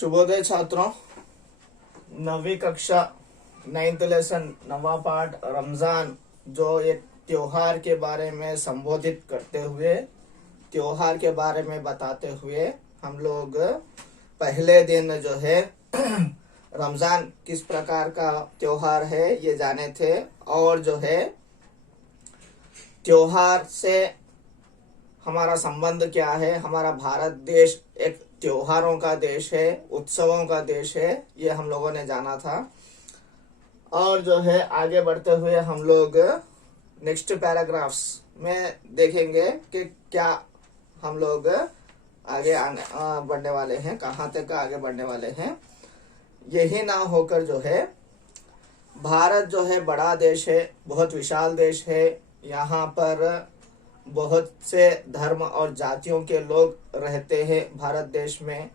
शुभोदय छात्रों। 9वीं कक्षा 9th lesson 9वां पाठ रमजान जो एक त्योहार के बारे में संबोधित करते हुए, त्योहार के बारे में बताते हुए हम लोग पहले दिन जो है रमजान किस प्रकार का त्योहार है ये जाने थे। और जो है त्योहार से हमारा संबंध क्या है, हमारा भारत देश एक त्योहारों का देश है, उत्सवों का देश है, ये हम लोगों ने जाना था। और जो है आगे बढ़ते हुए हम लोग नेक्स्ट पैराग्राफ्स में देखेंगे कि क्या हम लोग आगे बढ़ने वाले हैं, कहाँ तक आगे बढ़ने वाले हैं। यही ना होकर जो है भारत जो है बड़ा देश है, बहुत विशाल देश है। यहाँ पर बहुत से धर्म और जातियों के लोग रहते हैं भारत देश में।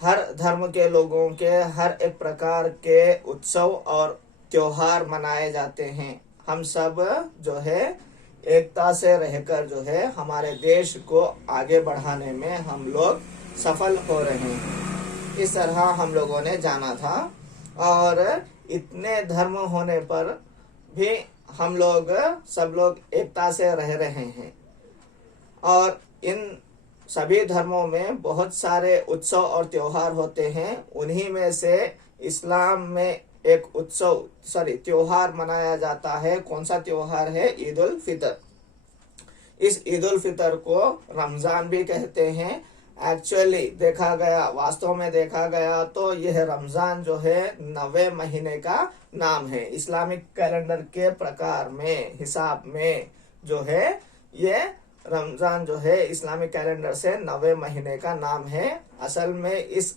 हर धर्म के लोगों के हर एक प्रकार के उत्सव और त्योहार मनाए जाते हैं। हम सब जो है एकता से रहकर जो है हमारे देश को आगे बढ़ाने में हम लोग सफल हो रहे हैं। इस तरह हम लोगों ने जाना था। और इतने धर्म होने पर भी हम लोग सब लोग एकता से रह रहे हैं। और इन सभी धर्मों में बहुत सारे उत्सव और त्योहार होते हैं। उन्हीं में से इस्लाम में एक त्योहार मनाया जाता है। कौन सा त्योहार है? ईद उल फितर। इस ईद उल फितर को रमजान भी कहते हैं। एक्चुअली देखा गया, वास्तव में देखा गया तो यह रमजान जो है 9वें महीने का नाम है। इस्लामिक कैलेंडर के प्रकार में, हिसाब में जो है ये रमजान जो है इस्लामिक कैलेंडर से 9वें महीने का नाम है। असल में इस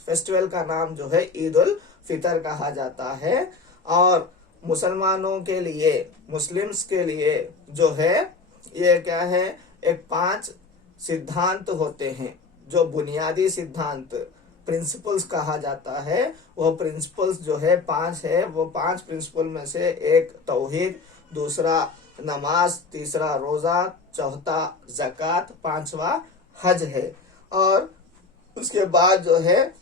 फेस्टिवल का नाम जो है ईद उल फितर कहा जाता है। और मुसलमानों के लिए, मुस्लिम्स के लिए जो है ये क्या है, एक 5 सिद्धांत होते हैं जो बुनियादी सिद्धांत, प्रिंसिपल्स कहा जाता है। वो प्रिंसिपल्स जो है 5 है। वो 5 प्रिंसिपल में से एक तौहीद, दूसरा नमाज, तीसरा रोजा, चौथा ज़कात, 5वां हज है। और उसके बाद जो है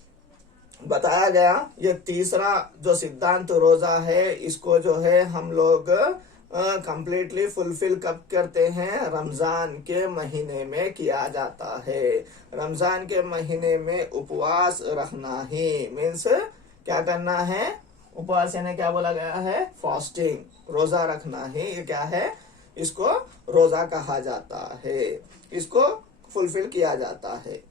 बताया गया ये तीसरा जो सिद्धांत रोजा है, इसको जो है हम लोग कंप्लीटली फुलफिल कब करते हैं? रमजान के महीने में किया जाता है। रमजान के महीने में उपवास रखना ही मीन्स क्या करना है? उपवास यानी क्या बोला गया है? फास्टिंग, रोजा रखना ही ये क्या है? इसको रोजा कहा जाता है। इसको फुलफिल किया जाता है।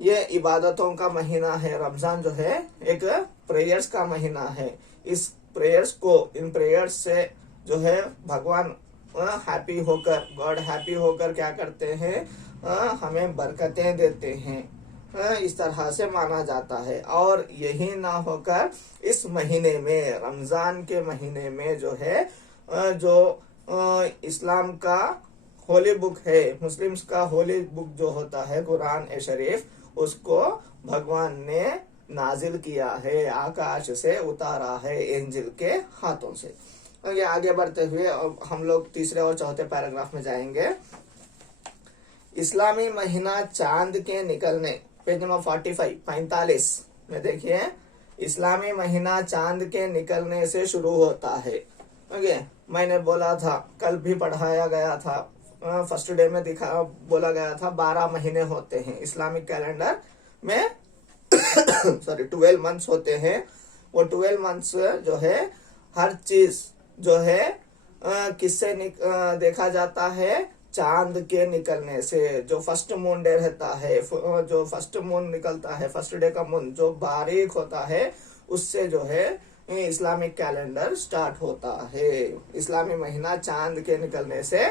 ये इबादतों का महीना है। रमजान जो है एक प्रेयर्स का महीना है। इस प्रेयर्स को, इन प्रेयर्स से जो है भगवान हैप्पी होकर, गॉड हैप्पी होकर क्या करते हैं? हमें बरकतें देते हैं। इस तरह से माना जाता है। और यही ना होकर इस महीने में, रमजान के महीने में जो है जो इस्लाम का होली बुक है, मुस्लिम्स का होली बुक जो होता है कुरान ए शरीफ, उसको भगवान ने नाजिल किया है, आकाश से उतारा है एंजिल के हाथों से। ये आगे बढ़ते हुए हम लोग तीसरे और चौथे पैराग्राफ में जाएंगे। इस्लामी महीना चांद के निकलने, पेज नंबर 45 में देखिए, इस्लामी महीना चांद के निकलने से शुरू होता है। ओके, मैंने बोला था, कल भी पढ़ाया गया था, फर्स्ट डे में बोला गया था 12 महीने होते हैं इस्लामिक कैलेंडर में 12 मंथ्स होते हैं। वो 12 मंथ्स जो है हर चीज जो है किससे देखा जाता है? चांद के निकलने से। जो फर्स्ट मून डे रहता है, जो फर्स्ट मून निकलता है, फर्स्ट डे का मून जो बारीक होता है, उससे जो है इस्लामिक कैलेंडर स्टार्ट होता है। इस्लामी महीना चांद के निकलने से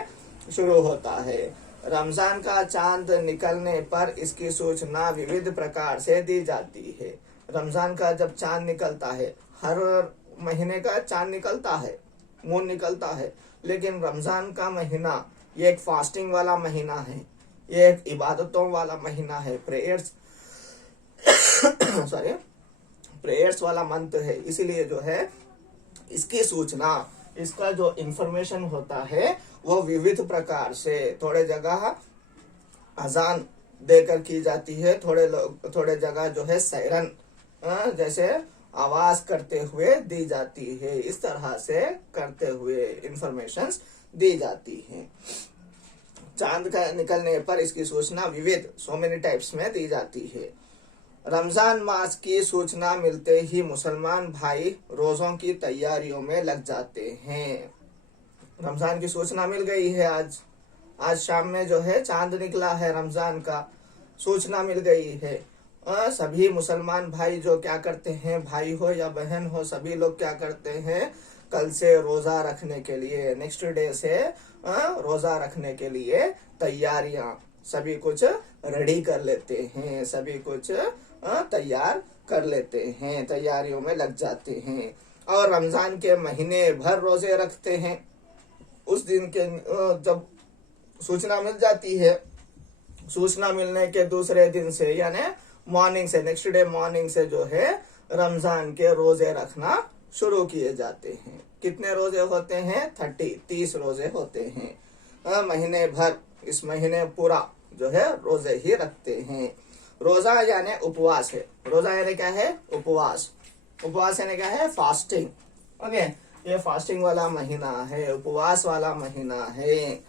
शुरू होता है। रमजान का चांद निकलने पर इसकी सूचना विविध प्रकार से दी जाती है। रमजान का जब चांद निकलता है, हर महीने का चांद निकलता है, मून निकलता है, लेकिन रमजान का महीना ये एक फास्टिंग वाला महीना है, ये एक इबादतों वाला महीना है, प्रेयर्स वाला मंथ है। इसीलिए जो है इसकी सूचना, इसका जो इंफॉर्मेशन होता है वो विविध प्रकार से, थोड़े जगह अजान देकर की जाती है। थोड़े जगह जो है सायरन जैसे आवाज करते हुए दी जाती है। इस तरह से करते हुए इंफॉर्मेशंस दी जाती है। चांद का निकलने पर इसकी सूचना विविध सो मेनी टाइप्स में दी जाती है। रमजान मास की सूचना मिलते ही मुसलमान भाई रोजों की तैयारियों में लग जाते हैं। रमजान की सूचना मिल गई है। आज शाम में जो है चांद निकला है, रमजान का सूचना मिल गई है। सभी मुसलमान भाई जो क्या करते हैं, भाई हो या बहन हो, सभी लोग क्या करते हैं, कल से रोजा रखने के लिए, नेक्स्ट डे से रोजा रखने के लिए तैयारियां सभी कुछ रेडी कर लेते हैं। सभी कुछ तैयार कर लेते हैं, तैयारियों में लग जाते हैं। और रमजान के महीने भर रोजे रखते हैं। उस दिन के जब सूचना मिल जाती है, सूचना मिलने के दूसरे दिन से यानी मॉर्निंग से, नेक्स्ट डे मॉर्निंग से जो है रमजान के रोजे रखना शुरू किए जाते हैं। कितने रोजे होते हैं? 30 रोजे होते हैं। महीने भर, इस महीने पूरा जो है रोजे ही रखते हैं। रोजा यानी उपवास है। रोजा यानी क्या है? उपवास। उपवास यानी क्या है? फास्टिंग। ओके, ये फास्टिंग वाला महीना है, उपवास वाला महीना है।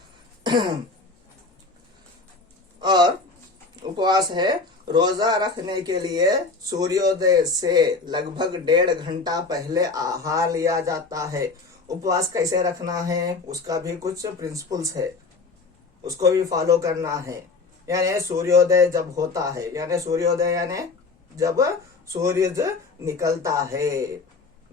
और उपवास है। रोजा रखने के लिए सूर्योदय से लगभग 1.5 घंटा पहले आहार लिया जाता है। उपवास कैसे रखना है, उसका भी कुछ प्रिंसिपल्स है, उसको भी फॉलो करना है। यानी सूर्योदय जब होता है, यानी सूर्योदय यानी जब सूर्य निकलता है,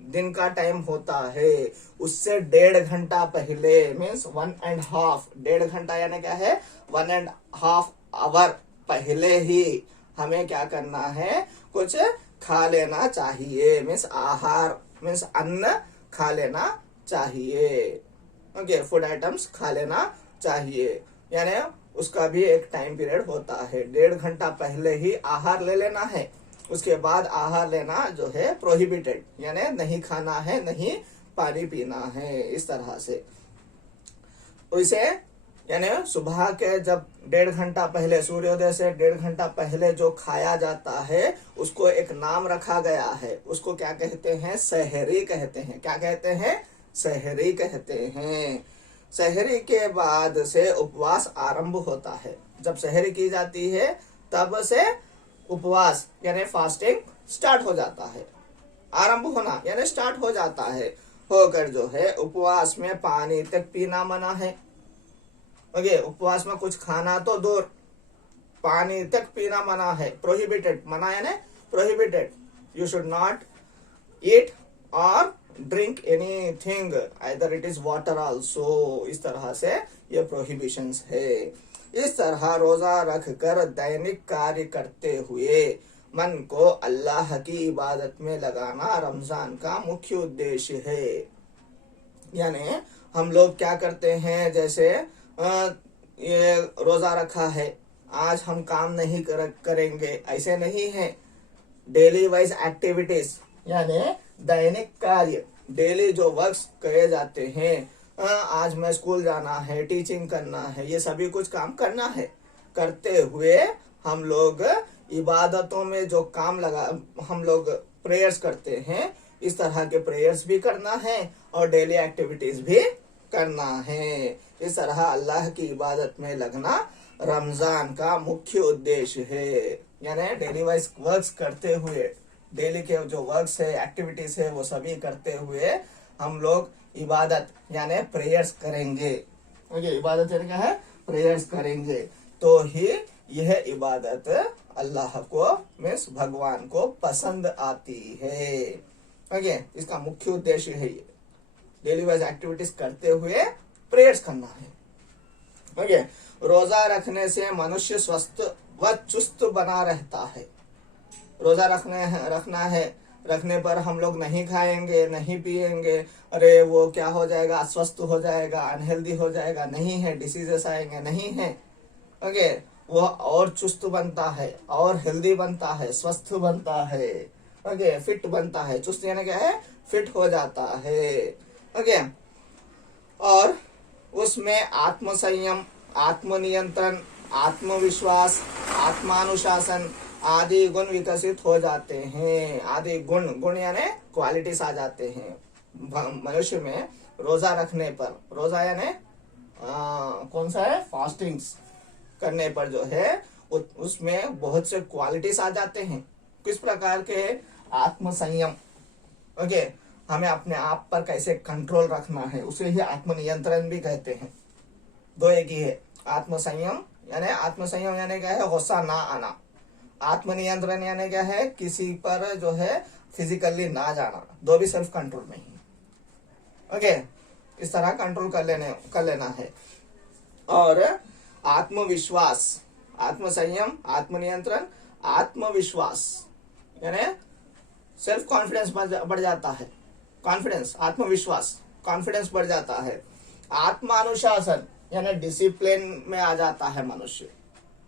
दिन का टाइम होता है, उससे 1.5 घंटा पहले, मीन्स 1.5, 1.5 घंटा यानी क्या है? 1.5 आवर पहले ही हमें क्या करना है? कुछ खा लेना चाहिए। मीन्स आहार, मीन्स अन्न खा लेना चाहिए। ओके, फूड आइटम्स खा लेना चाहिए। यानी उसका भी एक टाइम पीरियड होता है। 1.5 घंटा पहले ही आहार ले लेना है। उसके बाद आहार लेना जो है प्रोहिबिटेड, यानी नहीं खाना है, नहीं पानी पीना है, इस तरह से। उसे यानी सुबह के जब 1.5 घंटा पहले, सूर्योदय से 1.5 घंटा पहले जो खाया जाता है, उसको एक नाम रखा गया है। उसको क्या कहते हैं? सहरी कहते हैं। क्या कहते हैं? सहरी कहते हैं। सहरी के बाद से उपवास आरंभ होता है। जब सहरी की जाती है तब से उपवास यानी फास्टिंग स्टार्ट हो जाता है। आरंभ होना यानी स्टार्ट हो जाता है। होकर जो है उपवास में पानी तक पीना मना है। ओके, उपवास में कुछ खाना तो दूर, पानी तक पीना मना है। प्रोहिबिटेड, मना यानी prohibited. You should not eat और drink anything, either it is water also. इस तरह से ये प्रोहिबिशंस है। इस तरह रोजा रख कर दैनिक कार्य करते हुए मन को अल्लाह की इबादत में लगाना रमजान का मुख्य उद्देश्य है। यानी हम लोग क्या करते हैं, जैसे ये रोजा रखा है, आज हम काम नहीं करेंगे, ऐसे नहीं है। डेली वाइज एक्टिविटीज यानी दैनिक कार्य, डेली जो वर्क्स करे जाते हैं, आज मैं स्कूल जाना है, टीचिंग करना है, ये सभी कुछ काम करना है। करते हुए हम लोग इबादतों में जो काम लगा, हम लोग प्रेयर्स करते हैं, इस तरह के प्रेयर्स भी करना है और डेली एक्टिविटीज भी करना है। इस तरह अल्लाह की इबादत में लगना रमजान का मुख्य उद्देश्य है। यानी डेली वाइज वर्क्स करते हुए, डेली के जो वर्क्स है, एक्टिविटीज है, वो सभी करते हुए हम लोग इबादत यानी प्रेयर्स करेंगे। ओके, इबादत यानी क्या है? प्रेयर्स करेंगे तो ही यह इबादत अल्लाह को, मीन्स भगवान को पसंद आती है। ओके, इसका मुख्य उद्देश्य है ये, डेली वाइज एक्टिविटीज करते हुए प्रेयर्स करना है। ओके, रोजा रखने से मनुष्य स्वस्थ व चुस्त बना रहता है। रोजा रखने पर हम लोग नहीं खाएंगे, नहीं पिएंगे, अरे वो क्या हो जाएगा, अस्वस्थ हो जाएगा, अनहेल्दी हो जाएगा, नहीं है, डिसीजेस आएंगे, नहीं है। ओके, वो और चुस्त बनता है, और हेल्दी बनता है, स्वस्थ बनता है। ओके, फिट बनता है। चुस्त यानी क्या है? फिट हो जाता है। ओके, और उसमें आत्मसंयम, आत्मनियंत्रण, आत्मविश्वास, आत्मानुशासन आदि गुण विकसित हो जाते हैं। आदि गुण, गुण यानी क्वालिटीज आ जाते हैं मनुष्य में। रोजा रखने पर, रोजा यानी कौन सा है, फास्टिंग्स करने पर जो है उसमें बहुत से क्वालिटीज आ जाते हैं। किस प्रकार के, आत्मसंयम, ओके, हमें अपने आप पर कैसे कंट्रोल रखना है, उसे ही आत्मनियंत्रण भी कहते हैं। दो एक ही है। आत्मसंयम यानी क्या है, गुस्सा ना आना। आत्मनियंत्रण यानी क्या है, किसी पर जो है फिजिकली ना जाना। दो भी सेल्फ कंट्रोल में ही, ओके, इस तरह कंट्रोल कर लेना है। और आत्मविश्वास, आत्मसंयम, आत्मनियंत्रण, आत्मविश्वास यानी सेल्फ कॉन्फिडेंस बढ़ जाता है। कॉन्फिडेंस, आत्मविश्वास, कॉन्फिडेंस बढ़ जाता है। आत्मानुशासन यानी डिसिप्लिन में आ जाता है मनुष्य,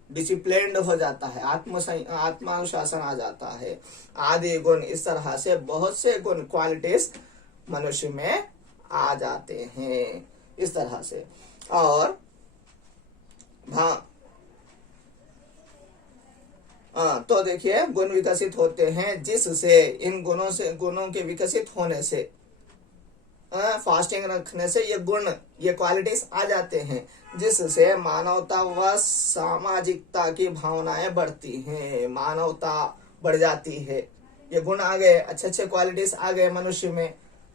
डिसिप्लिन्ड हो जाता है, आत्मानुशासन आ जाता है। आदि गुण, इस तरह से बहुत से गुण, क्वालिटीज मनुष्य में आ जाते हैं इस तरह से। और तो देखिए, गुण विकसित होते हैं जिससे, इन गुणों के विकसित होने से, फास्टिंग रखने से ये गुण, ये क्वालिटीज आ जाते हैं, जिससे मानवता व सामाजिकता की भावनाएं बढ़ती हैं। मानवता बढ़ जाती है। ये गुण आ गए, अच्छे अच्छे क्वालिटीज आ गए मनुष्य में,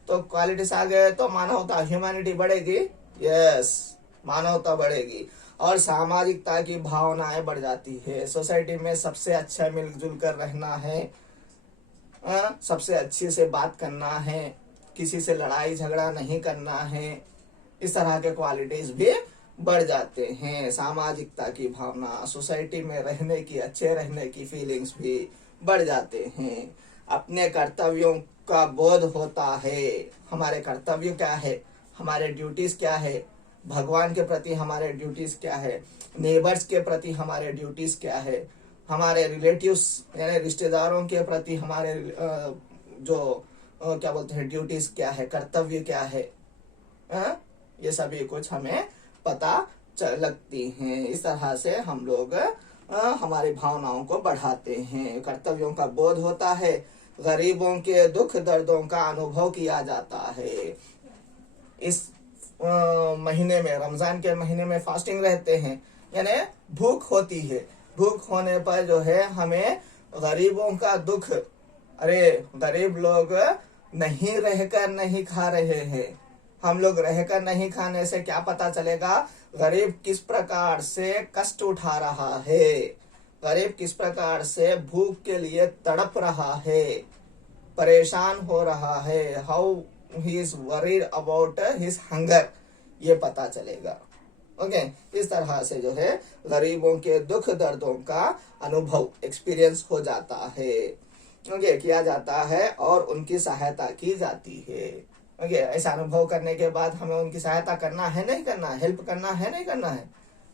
तो क्वालिटीज आ गए तो मानवता, ह्यूमैनिटी बढ़ेगी। यस, मानवता बढ़ेगी। और सामाजिकता की भावनाएं बढ़ जाती है। सोसाइटी में सबसे अच्छा मिलजुल कर रहना है, सबसे अच्छे से बात करना है, किसी से लड़ाई झगड़ा नहीं करना है। इस तरह के क्वालिटीज भी बढ़ जाते हैं। सामाजिकता की भावना, सोसाइटी में रहने की, अच्छे रहने की फीलिंग्स भी बढ़ जाते हैं। अपने कर्तव्यों का बोध होता है। हमारे कर्तव्य क्या है, हमारे ड्यूटीज क्या है, भगवान के प्रति हमारे ड्यूटीज क्या है, नेबर्स के प्रति हमारे ड्यूटीज क्या है, हमारे रिलेटिव्स यानी रिश्तेदारों के प्रति हमारे क्या बोलते हैं, ड्यूटीज क्या है, कर्तव्य क्या है, ये सभी कुछ हमें पता लगती हैं। इस तरह से हम लोग हमारी भावनाओं को बढ़ाते हैं। कर्तव्यों का बोध होता है। गरीबों के दुख दर्दों का अनुभव किया जाता है। इस महीने में, रमजान के महीने में फास्टिंग रहते हैं, यानी भूख होती है। भूख होने पर जो है हमें गरीबों का दुख, अरे गरीब लोग नहीं रहकर नहीं खा रहे हैं, हम लोग रहकर नहीं खाने से क्या पता चलेगा गरीब किस प्रकार से कष्ट उठा रहा है, गरीब किस प्रकार से भूख के लिए तड़प रहा है, परेशान हो रहा है, how he is worried about his hunger, ये पता चलेगा। ओके, इस तरह से जो है गरीबों के दुख दर्दों का अनुभव, एक्सपीरियंस हो जाता है, ओके, किया जाता है और उनकी सहायता की जाती है। ओके, ऐसा अनुभव करने के बाद हमें उनकी सहायता करना है नहीं करना है, हेल्प करना है नहीं करना है,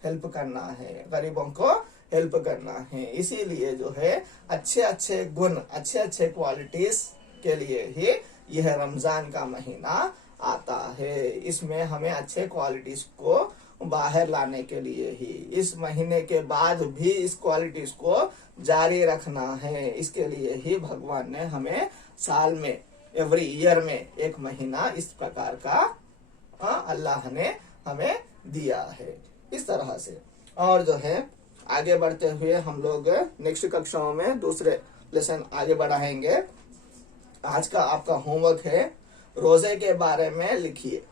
हेल्प करना है, गरीबों को हेल्प करना है। इसीलिए जो है अच्छे अच्छे गुण, अच्छे अच्छे क्वालिटीज के लिए ही यह रमजान का महीना आता है। इसमें हमें अच्छे क्वालिटीज को बाहर लाने के लिए ही, इस महीने के बाद भी इस क्वालिटीज को जारी रखना है। इसके लिए ही भगवान ने हमें साल में, एवरी ईयर में एक महीना इस प्रकार का अल्लाह ने हमें दिया है, इस तरह से। और जो है आगे बढ़ते हुए हम लोग नेक्स्ट कक्षाओं में दूसरे लेसन आगे बढ़ाएंगे। आज का आपका होमवर्क है, रोजे के बारे में लिखिए।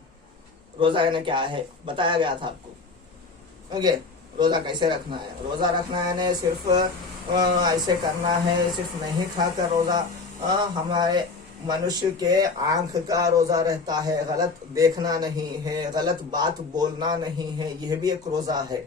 रोजा यानी क्या है बताया गया था आपको। ओके, रोजा कैसे रखना है, रोजा रखना है सिर्फ ऐसे करना है, सिर्फ नहीं खाकर रोजा, हमारे मनुष्य के आंख का रोजा रहता है, गलत देखना नहीं है, गलत बात बोलना नहीं है, यह भी एक रोजा है।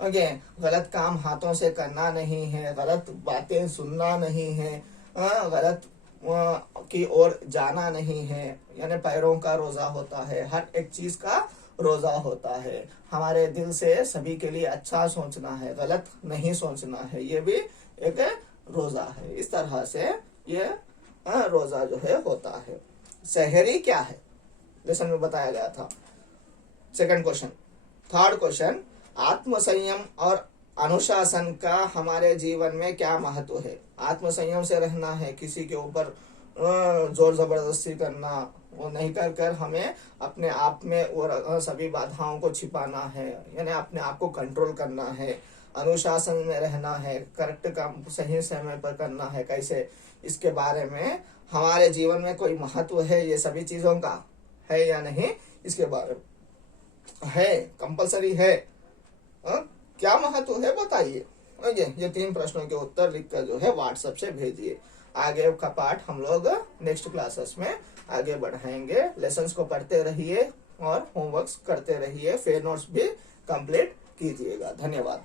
ओके, गलत काम हाथों से करना नहीं है, गलत बातें सुनना नहीं है, गलत की ओर जाना नहीं है, यानी पैरों का रोजा होता है, हर एक चीज का रोजा होता है। हमारे दिल से सभी के लिए अच्छा सोचना है, गलत नहीं सोचना है, ये भी एक रोजा है। इस तरह से ये रोजा जो है होता है। सहरी क्या है, लेसन में बताया गया था। Second question. थर्ड क्वेश्चन, आत्मसंयम और अनुशासन का हमारे जीवन में क्या महत्व है। आत्मसंयम से रहना है, किसी के ऊपर जोर जबरदस्ती करना वो नहीं कर कर हमें अपने आप में और सभी बाधाओं को छिपाना है, यानी अपने आप को कंट्रोल करना है, अनुशासन में रहना है, करेक्ट काम सही समय पर करना है कैसे, इसके बारे में हमारे जीवन में कोई महत्व है ये सभी चीजों का है या नहीं, इसके बारे में है, कंपलसरी है। क्या महत्व है बताइए। ये 3 प्रश्नों के उत्तर लिखकर जो है व्हाट्सएप से भेजिए। आगे का पाठ हम लोग नेक्स्ट क्लासेस में आगे बढ़ाएंगे। लेसन्स को पढ़ते रहिए और होमवर्क्स करते रहिए, फेयर नोट्स भी कंप्लीट कीजिएगा। धन्यवाद।